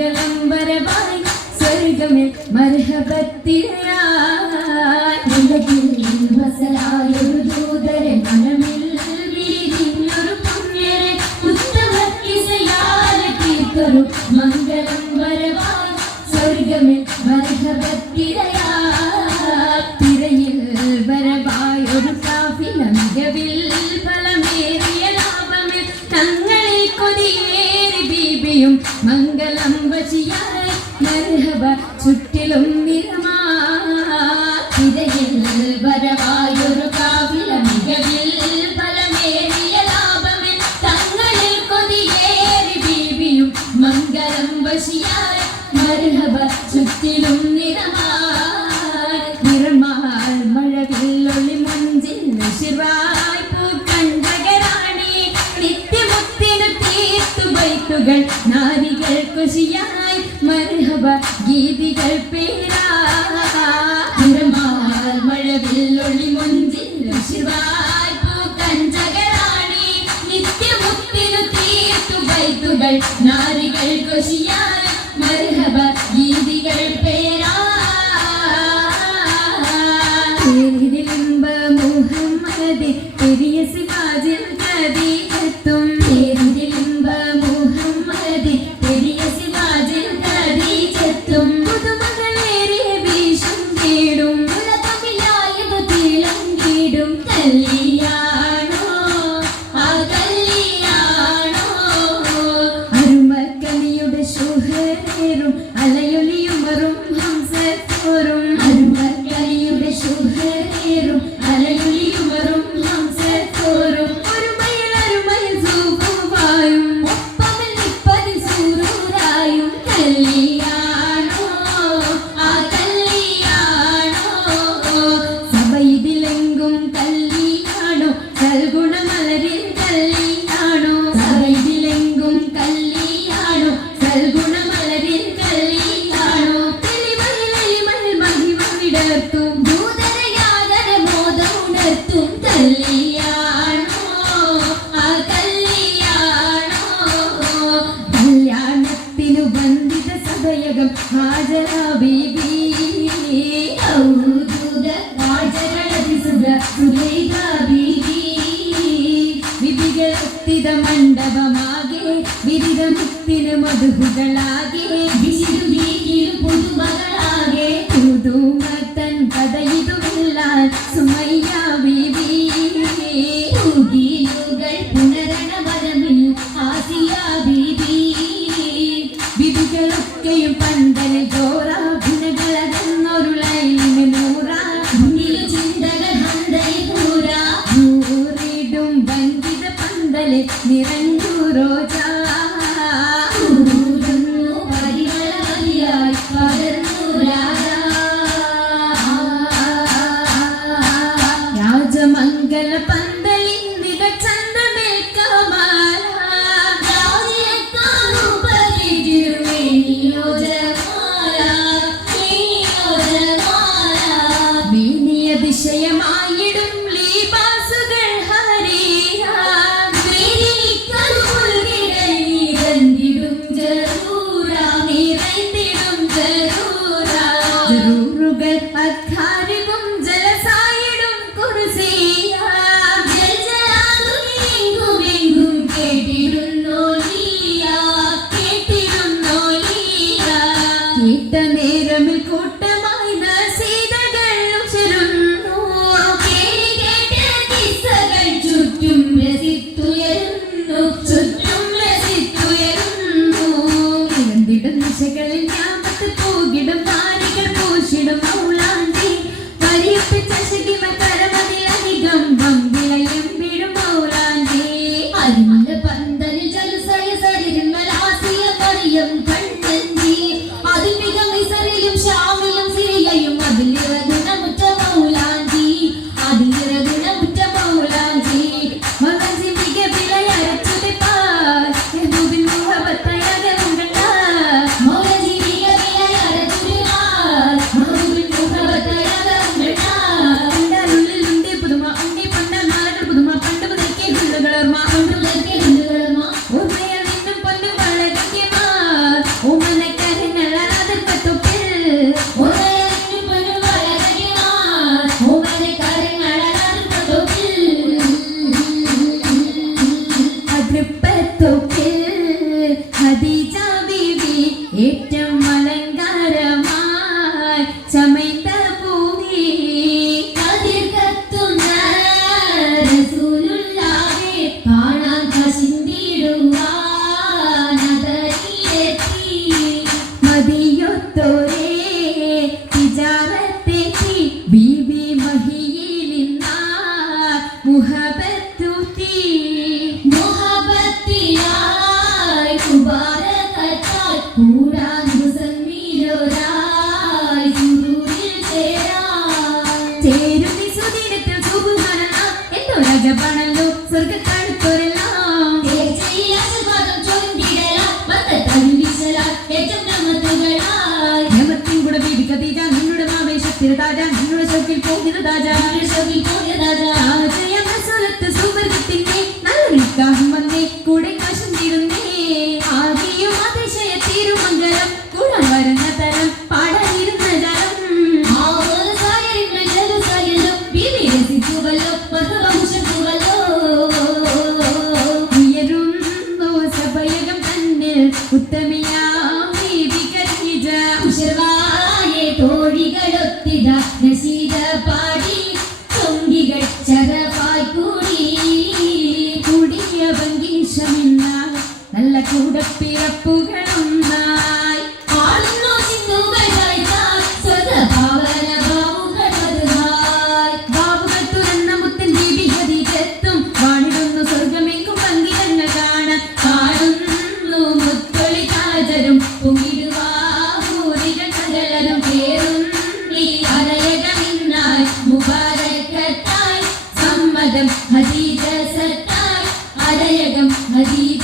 മംഗളം വരവായി സ്വർഗമിൽ മർഹബത്തിനായി വസലായൊരു ദൂതരെ മനമിൽ വിരിഞ്ഞൊരു പുണ്യരെ ഉത്തമക്കിസയാലെ തീർത്തൊരു മംഗളം വരവായി സ്വർഗമിൽ മർഹബത്തിനായി തിരയിൽ വരവായൊരു കാഫില മികവിൽ ഫലമേറിയ ലാഭമിൽ തങ്ങളിൽ കൊതിയേറി ബീബിയും മംഗളം വശിയായി മർഹബ ചുറ്റിലും നിറമാതിരയിൽ വരവായൊരു കാവില മികവിൽ ഫലമേറിയ ലാഭമിൽ തങ്ങളിൽ കൊതിയേറി ബീബിയും മംഗളം വശിയായി മർഹബ ചുറ്റിലും നിറമാൽ മഴവില്ലൊളി മഞ്ചിൽ ശിവായി പൂക്കണ്ടകരാണി നിത്യമുത്തിനു തീർത്തു ബൈത്തുകൾ നാരികൾ കുശിയായി മർഹബ ഗീതികൾ പേരാ നിറമാൽ മഴവില്ലൊളി മഞ്ചിൽ ശിവായി പൂക്കണ്ടകരാണി നിത്യമുത്തിനു തീർത്തു ബൈത്തുകൾ നാരികൾ കുശിയായി മർഹബ ഗീതികൾ പേരാ മുഹമ്മദ് പെരിയ സിവാജിൽ ഖദീജത്തും മുഹമ്മദ് പെരിയ സിവാജിൽ ഖദീജത്തും പുതുമകളേറിയ വീശും കേടും ഉലകമിലായത് തിളങ്ങിടും കല്യാണോ ആ കല്യാണോ അരുമക്കനിയുടെ ശുഹരേറും അലയൊലിയുമറും ഹംസത്തോറും അരുമക്കനിയുടെ ശുഹരേറും അലയൊലിയുമറും ഹംസത്തോറും ഒരു മയിൽ സൂപ്പുവായും ഒപ്പമിൽ നിപ്പതി സൂറൂരായും കല്യാണോ ആ കല്യാണോ സഭയിതിലെങ്കും കല്യാണോ സൽഗുണമലരിൽ കല്യാണോ സഭയിതിലെങ്കും കല്യാണോ സൽഗുണമലരിൽ കല്യാണോ തെളിമയിൽ മഹിമവിടർത്തും ദൂതരയാദര മോദമുണർത്തും കല്യാണോ ആ കല്യാണോ കല്യാണത്തിനു ബന്ധിത സഭയകം ഹാജര ബീബി ഔദൂത ഹാജരണതിസുത സുലൈഖ ബീബി വിധികളൊത്തിത മണ്ഡപമാകെ വിരിതമുത്തിനു മധുഹുകളാകെ വിശിരുദീകിലും പുതുമകളാകെ പുതുമത്തൻ കഥയിതുമില്ലാൽ സുമയ്യ ബീബി ൂകൾ പുനരണ വരമിൽ ആസിയ ബീബി വിധികളൊക്കെയും പന്തലിൽ ജോറ ഗുണകളെന്നൊരു ലൈലിന് നൂറ മുന്നിലു ചിന്തകൾ ഹന്തലിൽ കൂറ നൂറിടും വഞ്ചിത പന്തലിൽ നിറഞ്ഞു റോജ പരിമളമതിയായി പകർന്നു രാജമംഗല പന്തലിൻ നിത ചന്ദ്രമേൽക്കമാല ദിശയമായിടും ലീബാസുകൾ ഹരിയ നിറഞ്ഞിടും ജറൂറുകൾ അഖാരിവും ജലസായിടും കുർസിയ ജൽജലാതുമെങ്കുമെങ്കും കേട്ട നേരമിൽ കൂട്ടമായി നസീതകൾ ഉച്ചരുന്നു ചുറ്റും രസിത്തുയരുന്നു ഇരണ്ടിടും ദിശകളിൽ ഞാമത്ത് പൂകിടും താരികൾ പൂശിടും മൗലാണ്ടി പരിയപ്പിച്ച ശിഖിമ കരമതിൽ അധികം വമ്പിളയും വീടും മൗലാണ്ടി അരിമല പന്തലിൽ ജലസയ സരിമലാസിയ മറിയം കണ്ണഞ്ചി അതിൽ മികമിസറിലും ഷാമിലും സിരിയയും അതിലിറങ്ങുന്ന മൗലാഞ്ചി അതിലിറങ്ങുന്ന മൗലാഞ്ചി മകൻസി മികവിലയരച്ചുതി പാൽ യഹൂബിൻ മുഹബത്തയകരുണ്ട മൗലാഞ്ചി മികവിലയരച്ചുതി പാൽ യഹൂബിൻ മുഹബത്തയകരുണ്ട കണ്ടാലുള്ളിൽ ഉണ്ടി പുതുമ ഉണ്ടി പണ്ടൽ മാലകൾ പുതുമ പണ്ട് മുതൽക്കേ ഗുണ്ടുകളർമ ഓർമ്മയിൽ നിന്നും പൊന്നും വളരെ ഓമന ഉമ്മമാരെല്ലാം ഹേമത്തിൻ കൂടെ ബീബി ഖദീജ നിന്നുടെ ആവേശത്തിൽ താജ നിന്നുടെ ഷൗക്കിൽ പോകുന്ന താജ സുവർഗത്തിന്റെ നല്ല നിക്കാഹും വന്നേ കൂടെ കാശും തീരുന്നേ ആകെയും അതിശയ തിരുമംഗലം കൂടാൻ വരുന്ന തരം പാടാതിരുന്ന ജലം ഉയരുന്നു സഭയകം തന്നെ ഉത്തമിയാം ബീബി ഖദീജ തോഴികളൊത്തിത നസീദ പാടി തൊങ്കികൾ ചരവായി കൂടി കൂടിയ ഭംഗീഷമില്ല നല്ല കൂടപ്പിറപ്പുകളൊന്നായി ആളുന്നു സിന്ധുകൾ കളിക്കാൻ സ്വതഭാവന ബാവുകളതുഹായി ബാബുകൾ തുറന്ന മുത്തൻ ബീബി ഖദീജത്തും വാണിടുന്നു സ്വർഗമെങ്കും പങ്കിടങ്ങൾ കാണാൻ കാണുന്നു മുത്തൊളി താജരും പൊങ്ങിടുവാഹൂരികൾ സകലരും പേരും നീ അരയകമിന്നായി മുബാരക്കത്തായി സമ്മതം ഹദീജ സത്തായി അരയകം ഹദീജ